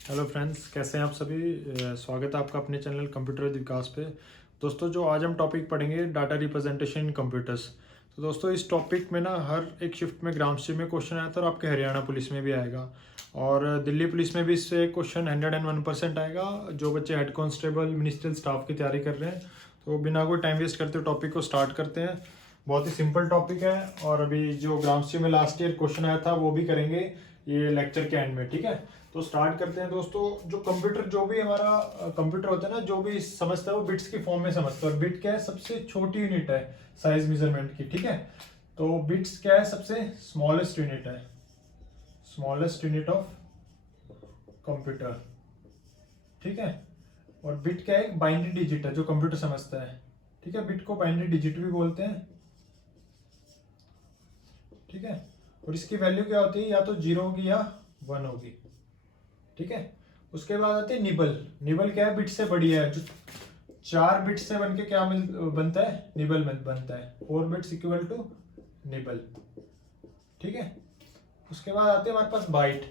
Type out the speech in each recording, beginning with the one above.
Hello friends, कैसे हैं आप सभी। स्वागत है आपका अपने चैनल कंप्यूटर विद विकास पे। दोस्तों, जो आज हम टॉपिक पढ़ेंगे डाटा रिप्रेजेंटेशन इन कंप्यूटर्स। तो दोस्तों, इस टॉपिक में ना हर एक शिफ्ट में ग्रामस्टी में क्वेश्चन आया था और आपके हरियाणा पुलिस में भी आएगा और दिल्ली पुलिस में भी इससे क्वेश्चन 101% आएगा। जो बच्चे हेड कांस्टेबल मिनिस्ट्रियल स्टाफ की तैयारी कर रहे हैं, तो बिना कोई टाइम वेस्ट करते टॉपिक को स्टार्ट करते हैं। बहुत ही सिंपल टॉपिक है और अभी जो ग्रामस्टी में लास्ट ईयर क्वेश्चन आया था वो भी करेंगे ये लेक्चर के एंड में। ठीक है, तो स्टार्ट करते हैं दोस्तों। जो कंप्यूटर, जो भी हमारा कंप्यूटर होता है ना, जो भी समझता है वो बिट्स की फॉर्म में समझता है। और बिट क्या है? सबसे छोटी यूनिट है साइज मेजरमेंट की। ठीक है, तो बिट्स क्या है? सबसे स्मॉलेस्ट यूनिट है, स्मॉलेस्ट यूनिट ऑफ कंप्यूटर। ठीक है, और बिट क्या है? बाइनरी डिजिट है जो कंप्यूटर समझता है। ठीक है, बिट को बाइनरी डिजिट भी बोलते हैं। ठीक है, और इसकी वैल्यू क्या होती है? या तो 0 होगी या 1 होगी। ठीक है, उसके बाद आते हैं निबल। निबल क्या है? बिट से बड़ी है। जो 4 बिट से बनके क्या बनता है? निबल बनता है। 4 बिट्स इक्वल टू निबल। ठीक है, उसके बाद आते हैं हमारे पास बाइट।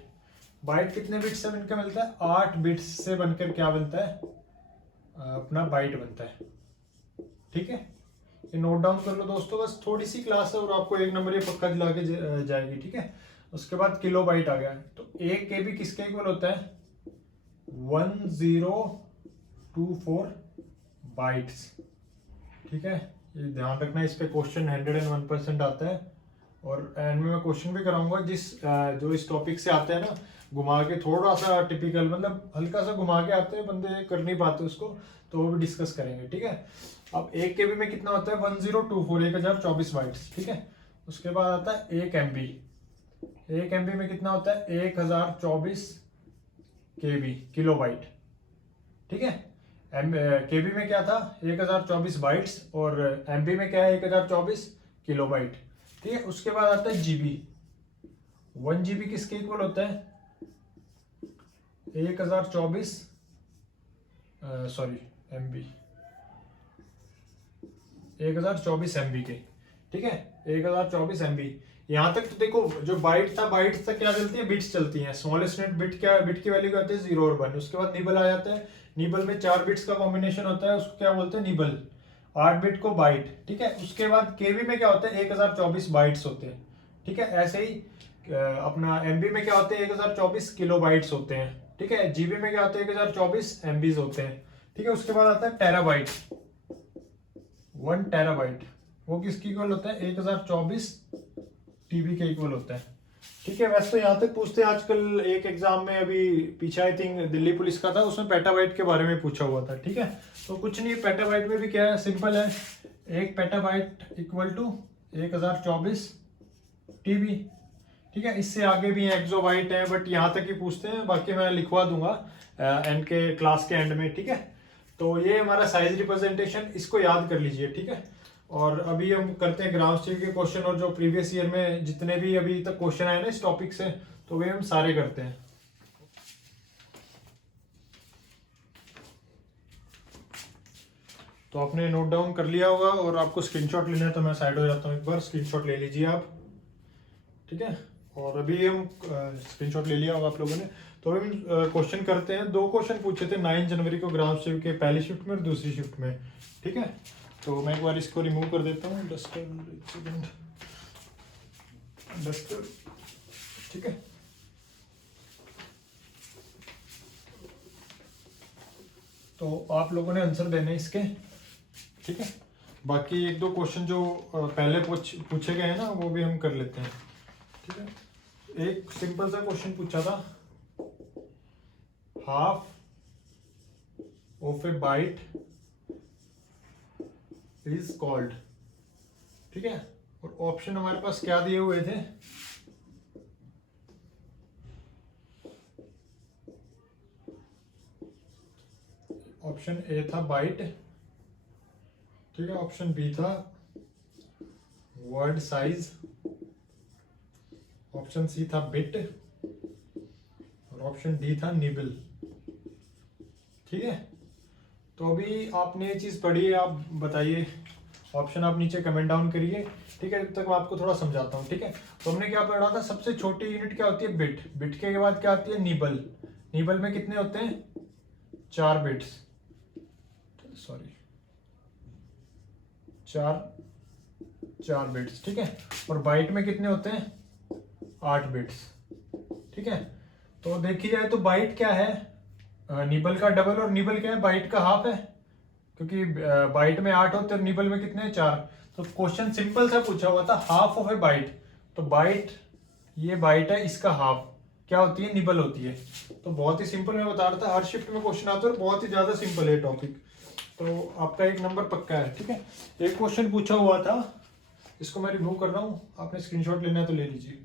बाइट कितने बिट से बनकर मिलता है? 8 बिट्स से बनकर क्या बनता है? अपना बाइट बनता है। ठीक है, ये नोट डाउन कर लो दोस्तों। बस थोड़ी सी क्लास है और आपको 1 नंबर ये पक्का दिला के जाएगी। ठीक है, उसके बाद किलो बाइट आ गया। तो 1 KB किसके इक्वल होता है? 1024 बाइट्स। ठीक है, ये ध्यान रखना, इस पे क्वेश्चन 101% आता है। और एंड में मैं क्वेश्चन भी कराऊंगा जो इस टॉपिक से आते हैं ना, घुमा के थोड़ा सा टिपिकल, मतलब हल्का सा घुमा के आते हैं, बंदे कर नहीं पाते उसको, तो वो भी डिस्कस करेंगे। ठीक है, अब 1 KB में कितना होता है? 1024, 1024 बाइट्स। ठीक है, उसके बाद आता है 1 MB। 1 MB में कितना होता है? 1024 KB, किलो बाइट। ठीक है, KB में क्या था? 1024 बाइट्स, और MB में क्या है? 1024 किलो बाइट। ठीक है, उसके बाद आता है GB। 1 GB किसके इक्वल होता है? 1024 सॉरी MB, 1024 MB के। ठीक है, 1024 MB। यहाँ तक तो देखो, जो बाइट था, बाइट तक क्या चलती है? बिट्स चलती हैं। स्मॉलेस्ट यूनिट बिट क्या, बिट की वैल्यू क्या होती है? 0 और 1। उसके बाद निबल आ जाता है। निबल में 4 बिट्स का कॉम्बिनेशन होता है, उसको क्या बोलते हैं? निबल। 8 बिट को बाइट। ठीक है, उसके बाद केबी में क्या होता है? 1024 बाइट्स होते हैं। ठीक है, ऐसे ही अपना MB में क्या होते हैं? 1024 किलो बाइट्स होते हैं। ठीक है, GB में क्या होते हैं? 1024 MBs होते हैं। ठीक है, उसके बाद आता है टेराबाइट। 1 टेराबाइट वो किसकी इक्वल होता है? 1024 TB के इक्वल होता है। ठीक है, वैसे तो यहाँ तक पूछते हैं। आजकल एक एग्जाम में अभी पीछे आई थिंक दिल्ली पुलिस का था, उसमें पेटाबाइट के बारे में पूछा हुआ था। ठीक है, तो कुछ नहीं, पेटाबाइट में भी क्या है? सिंपल है, 1 पेटाबाइट इक्वल टू 1024 TB। ठीक है, इससे आगे भी एक्सोबाइट है, बट यहाँ तक ही पूछते हैं, बाकी मैं लिखवा दूंगा एंड के क्लास के एंड में। ठीक है, तो ये हमारा साइज रिप्रेजेंटेशन, इसको याद कर लीजिए। ठीक है, और अभी हम करते हैं ग्रामस्टी के क्वेश्चन, और जो प्रीवियस ईयर में जितने भी अभी तक क्वेश्चन आए ना इस टॉपिक से, तो वे हम सारे करते हैं। तो आपने नोट डाउन कर लिया होगा, और आपको स्क्रीनशॉट लेना है तो मैं साइड हो जाता हूँ, एक बार स्क्रीनशॉट ले लीजिए आप। ठीक है, और अभी हम स्क्रीनशॉट ले लिया होगा आप लोगों ने। तो अभी हम क्वेश्चन करते हैं। 2 क्वेश्चन पूछे थे 9 जनवरी को ग्रामस्टी के पहली शिफ्ट में और दूसरी शिफ्ट में। ठीक है, तो मैं एक बार इसको रिमूव कर देता हूँ, डस्टर। डस्टर। ठीक है, तो आप लोगों ने आंसर देने इसके। ठीक है, बाकी 1-2 क्वेश्चन जो पहले पूछे गए हैं ना, वो भी हम कर लेते हैं। ठीक है, एक सिंपल सा क्वेश्चन पूछा था, half of A bite is called. ठीक है, और ऑप्शन हमारे पास क्या दिए हुए थे? ऑप्शन ए था बाइट। ठीक है, ऑप्शन बी था वर्ड साइज, ऑप्शन सी था बिट, और ऑप्शन डी था निबल। ठीक है, तो अभी आपने ये चीज पढ़ी है, आप बताइए, ऑप्शन आप नीचे कमेंट डाउन करिए। ठीक है, तब तक मैं आपको थोड़ा समझाता हूँ। ठीक है, तो हमने क्या पढ़ा था? सबसे छोटी यूनिट क्या होती है? बिट। बिट के बाद क्या आती है? निबल। निबल में कितने होते हैं, 4 बिट्स, सॉरी 4 बिट्स, ठीक है। और बाइट में कितने होते हैं, 8 बिट्स, ठीक है। तो देखी जाए तो बाइट क्या है, निबल का डबल, और निबल क्या है, बाइट का हाफ है, क्योंकि बाइट में 8 होते हैं, निबल में कितने हैं, 4। तो क्वेश्चन सिंपल सा पूछा हुआ था, हाफ ऑफ ए बाइट, तो बाइट, ये बाइट है, इसका हाफ क्या होती है, निबल होती है। तो बहुत ही सिंपल मैं बता रहा था, हर शिफ्ट में क्वेश्चन आता है, और बहुत ही ज्यादा सिंपल है टॉपिक, तो आपका 1 नंबर पक्का है, ठीक है। एक क्वेश्चन पूछा हुआ था, इसको मैं रिमूव कर रहा हूँ, आपने स्क्रीनशॉट लेना है तो ले लीजिए।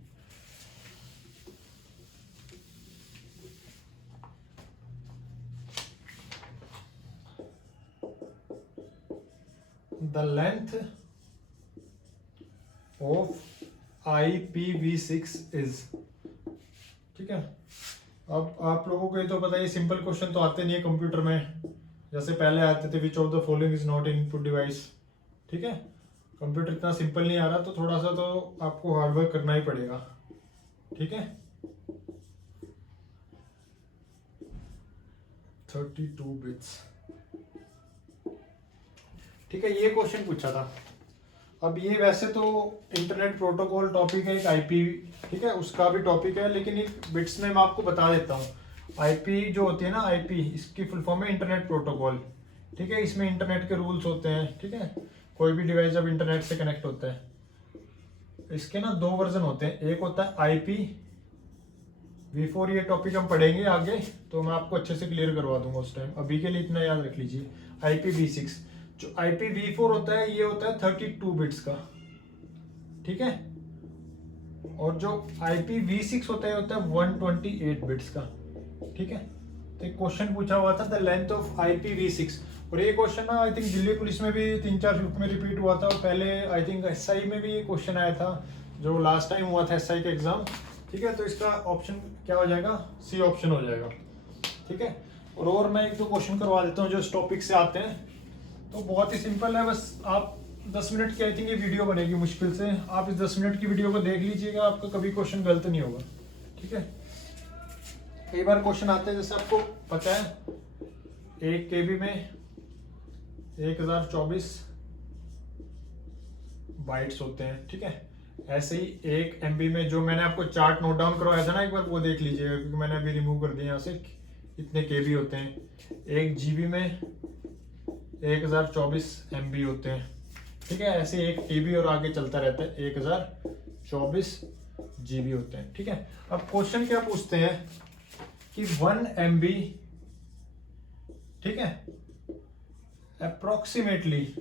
The length of IPv6 is, ठीक है। अब आप लोगों को ये तो पता है, सिंपल क्वेश्चन तो आते नहीं है कंप्यूटर में, जैसे पहले आते थे which of the following is not input device, ठीक है। कंप्यूटर इतना सिंपल नहीं आ रहा, तो थोड़ा सा तो आपको हार्डवर्क करना ही पड़ेगा, ठीक है। 32 बिट्स, ठीक है, ये क्वेश्चन पूछा था। अब ये वैसे तो इंटरनेट प्रोटोकॉल टॉपिक है, एक आईपी, ठीक है, उसका भी टॉपिक है, लेकिन एक बिट्स में मैं आपको बता देता हूँ। आईपी जो होती है ना, आईपी, इसकी फुल फॉर्म है इंटरनेट प्रोटोकॉल, ठीक है। इसमें इंटरनेट के रूल्स होते हैं, ठीक है। कोई भी डिवाइस जब इंटरनेट से कनेक्ट होता है, इसके ना 2 वर्जन होते हैं, एक होता है IPv4, ये टॉपिक हम पढ़ेंगे आगे, तो मैं आपको अच्छे से क्लियर करवा दूंगा उस टाइम, अभी के लिए इतना याद रख लीजिए। IPv6, जो IPv4 होता है, ये होता है 32 बिट्स का, ठीक है। और जो IPv6 होता है 128 बिट्स का, ठीक है। तो एक क्वेश्चन पूछा हुआ था, द लेंथ ऑफ IPv6, और ये क्वेश्चन ना आई थिंक दिल्ली पुलिस में भी 3-4 शिफ्ट में रिपीट हुआ था, और पहले आई थिंक SI में भी ये क्वेश्चन आया था, जो लास्ट टाइम हुआ था SI का एग्जाम, ठीक है। तो इसका ऑप्शन क्या हो जाएगा, C ऑप्शन हो जाएगा, ठीक है। और मैं 1-2 क्वेश्चन करवा देता हूँ जो इस टॉपिक से आते हैं, तो बहुत ही सिंपल है, बस आप 10 मिनट की आई थिंक ये वीडियो बनेगी मुश्किल से, आप इस 10 मिनट की वीडियो को देख लीजिएगा, आपका कभी क्वेश्चन गलत नहीं होगा, ठीक है। कई बार क्वेश्चन आते हैं, जैसे आपको पता है 1 KB में 1024 बाइट्स होते हैं, ठीक है। ऐसे ही 1 MB में, जो मैंने आपको चार्ट नोट डाउन करवाया था ना एक बार, वो देख लीजिएगा, क्योंकि मैंने अभी रिमूव कर दिया यहाँ से, इतने KB होते हैं। 1 GB में 1024 MB होते हैं, ठीक है। ऐसे 1 TB और आगे चलता रहता है, 1024 GB होते हैं, ठीक है। अब क्वेश्चन क्या पूछते हैं कि 1 MB, ठीक है, अप्रोक्सीमेटली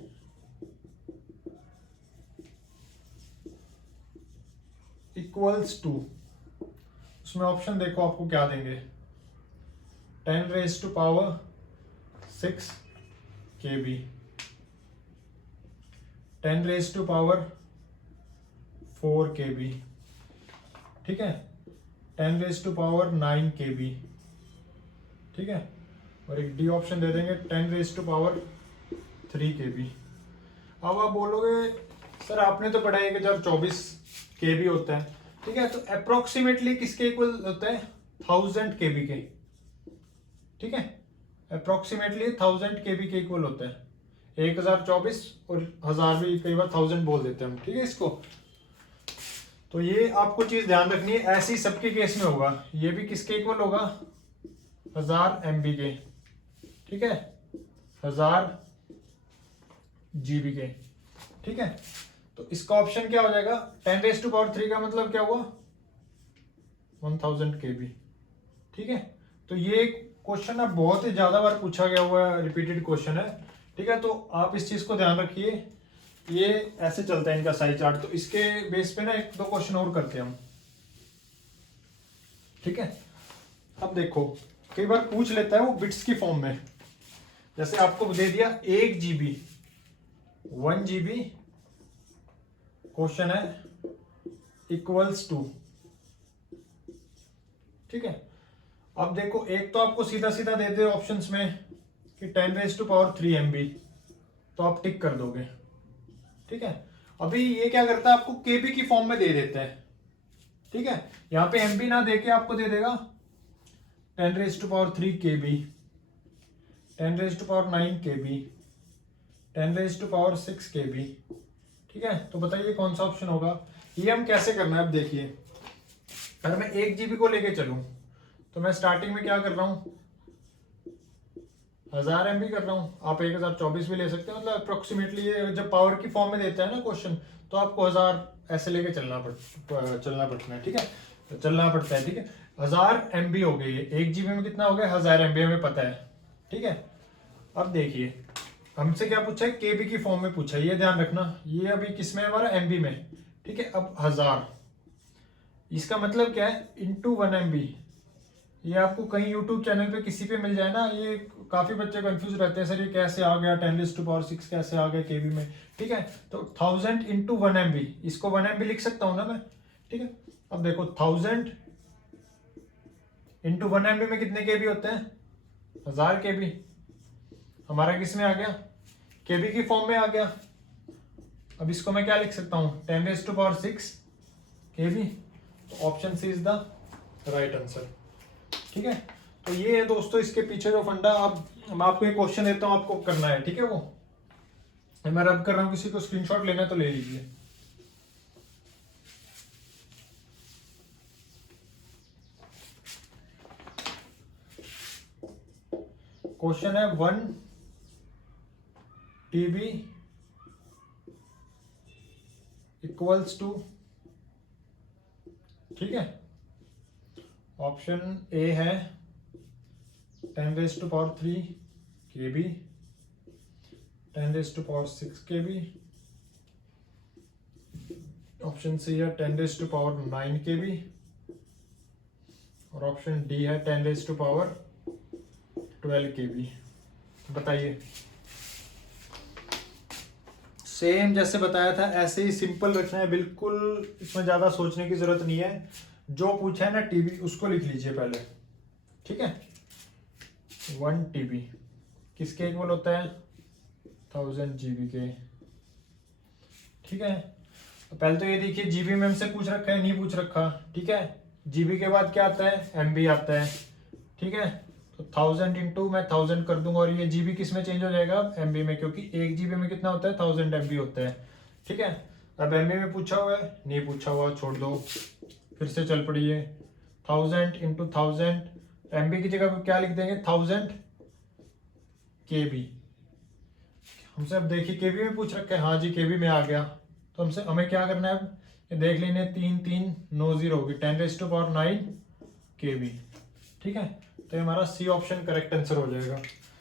इक्वल्स टू, उसमें ऑप्शन देखो आपको क्या देंगे, 10⁻6 KB, 10⁻4 KB, ठीक है, 10⁻9 KB, ठीक है। और एक डी ऑप्शन दे देंगे 10⁻3 KB। अब आप बोलोगे सर आपने तो पढ़ा है 1024 KB होता है, ठीक है। तो अप्रोक्सीमेटली किसके इक्वल होता है, 1000 KB के, ठीक है। अप्रोक्सीमेटली 1000 KB के इक्वल होता है, 1024 और 1000 भी कई बार 1000 बोल देते हैं हम, ठीक है इसको। तो ये आपको चीज ध्यान रखनी है, ऐसे ही सबके केस में होगा, ये भी किसके इक्वल होगा, 1000 MB के, ठीक है, 1000 GB के, ठीक है। तो इसका ऑप्शन क्या हो जाएगा, 10⁻3 का मतलब क्या हुआ, 1000 KB, ठीक है। तो ये क्वेश्चन ना बहुत ही ज्यादा बार पूछा गया हुआ है, रिपीटेड क्वेश्चन है, ठीक है। तो आप इस चीज को ध्यान रखिए, ये ऐसे चलता है इनका साई चार्ट। तो इसके बेस पे ना 1-2 क्वेश्चन और करते हैं हम, ठीक है। अब देखो कई बार पूछ लेता है वो बिट्स की फॉर्म में, जैसे आपको दे दिया 1 GB 1 GB, क्वेश्चन है इक्वल्स टू, ठीक है। अब देखो एक तो आपको सीधा सीधा दे दे ऑप्शंस में कि 10⁻3 MB, तो आप टिक कर दोगे, ठीक है। अभी ये क्या करता है, आपको KB की फॉर्म में दे देता है, ठीक है। यहाँ पे MB ना देके आपको दे देगा 10⁻³ KB, 10⁻9 KB, 10⁻6 KB। ठीक है, तो बताइए कौन सा ऑप्शन होगा। ये हम कैसे करना है, अब देखिए अगर मैं 1 GB को लेके चलूं तो मैं स्टार्टिंग में क्या कर रहा हूँ, 1000 MB कर रहा हूँ। आप 1024 भी ले सकते हैं, मतलब अप्रोक्सीमेटली ये जब पावर की फॉर्म में देता है ना क्वेश्चन, तो आपको 1000 ऐसे लेके चलना पड़ता है। ठीक है, तो चलना पड़ता है। ठीक है, 1000 MB हो गई, 1 GB में कितना हो गया, 1000 MB हमें पता है। ठीक है, अब देखिए हमसे क्या पूछा है, केबी की फॉर्म में पूछा है, ये ध्यान रखना। ये अभी किस में है हमारा, MB में। ठीक है, अब 1000 इसका मतलब क्या है, इंटू 1 MB। ये आपको कहीं यूट्यूब चैनल पे किसी पे मिल जाए ना, ये काफी बच्चे कंफ्यूज रहते हैं, सर ये कैसे आ गया 10⁻6 कैसे आ गया केबी में। ठीक है, तो 1000 इंटू 1 MB, इसको 1 MB लिख सकता हूँ ना मैं। ठीक है, अब देखो 1000 इंटू 1 MB में कितने केबी होते हैं, 1000 केबी। हमारा किस में आ गया, केबी की फॉर्म में आ गया। अब इसको मैं क्या लिख सकता हूँ, 10⁻6 केबी। तो option C is the right answer. ठीक है, तो ये है दोस्तों इसके पीछे जो फंडा। अब मैं आपको एक क्वेश्चन देता हूँ, आपको करना है। ठीक है, वो मैं रब कर रहा हूँ, किसी को स्क्रीनशॉट लेना है तो ले लीजिए। क्वेश्चन है 1 TB इक्वल्स टू, ठीक है, ऑप्शन ए है 10⁻3 KB, 10⁻6 KB, ऑप्शन सी है 10⁻9 KB, और ऑप्शन डी है 10⁻12 KB। बताइए, सेम जैसे बताया था ऐसे ही सिंपल रखना है, बिल्कुल इसमें ज्यादा सोचने की जरूरत नहीं है। जो पूछा है ना टीबी, उसको लिख लीजिए पहले। ठीक है, 1 TB किसके इक्वल होता है, 1000 GB के। ठीक है, तो पहले तो ये देखिए जीबी में हमसे पूछ रखा है, नहीं पूछ रखा। ठीक है, जीबी के बाद क्या आता है, MB आता है। ठीक है, तो 1000 इंटू मैं 1000 कर दूंगा, और ये जीबी किस में चेंज हो जाएगा, MB में, क्योंकि 1 GB में कितना होता है, 1000 MB होता है। ठीक है, अब MB में पूछा हुआ है, नहीं पूछा हुआ, छोड़ दो, फिर से चल पड़िए। 1000 इंटू 1000, MB की जगह पर क्या लिख देंगे, 1000 KB। हमसे अब देखिए केबी में पूछ रखा है, हाँ जी केबी में आ गया। तो हमसे हमें क्या करना है, अब ये देख लेने, 3390 होगी, 10⁻9 KB। ठीक है, तो ये हमारा सी ऑप्शन करेक्ट आंसर हो जाएगा।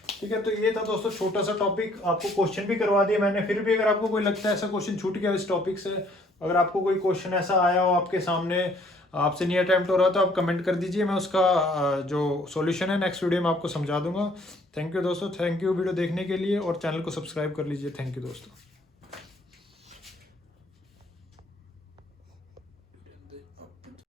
ठीक है, तो ये था दोस्तों छोटा सा टॉपिक, आपको क्वेश्चन भी करवा दिया मैंने। फिर भी अगर आपको कोई लगता है ऐसा क्वेश्चन छूट गया इस टॉपिक से, अगर आपको कोई क्वेश्चन ऐसा आया हो आपके सामने, आपसे नहीं अटेम्प्ट हो रहा, तो आप कमेंट कर दीजिए, मैं उसका जो सॉल्यूशन है नेक्स्ट वीडियो में आपको समझा दूंगा। थैंक यू दोस्तों, थैंक यू वीडियो देखने के लिए, और चैनल को सब्सक्राइब कर लीजिए। थैंक यू दोस्तों।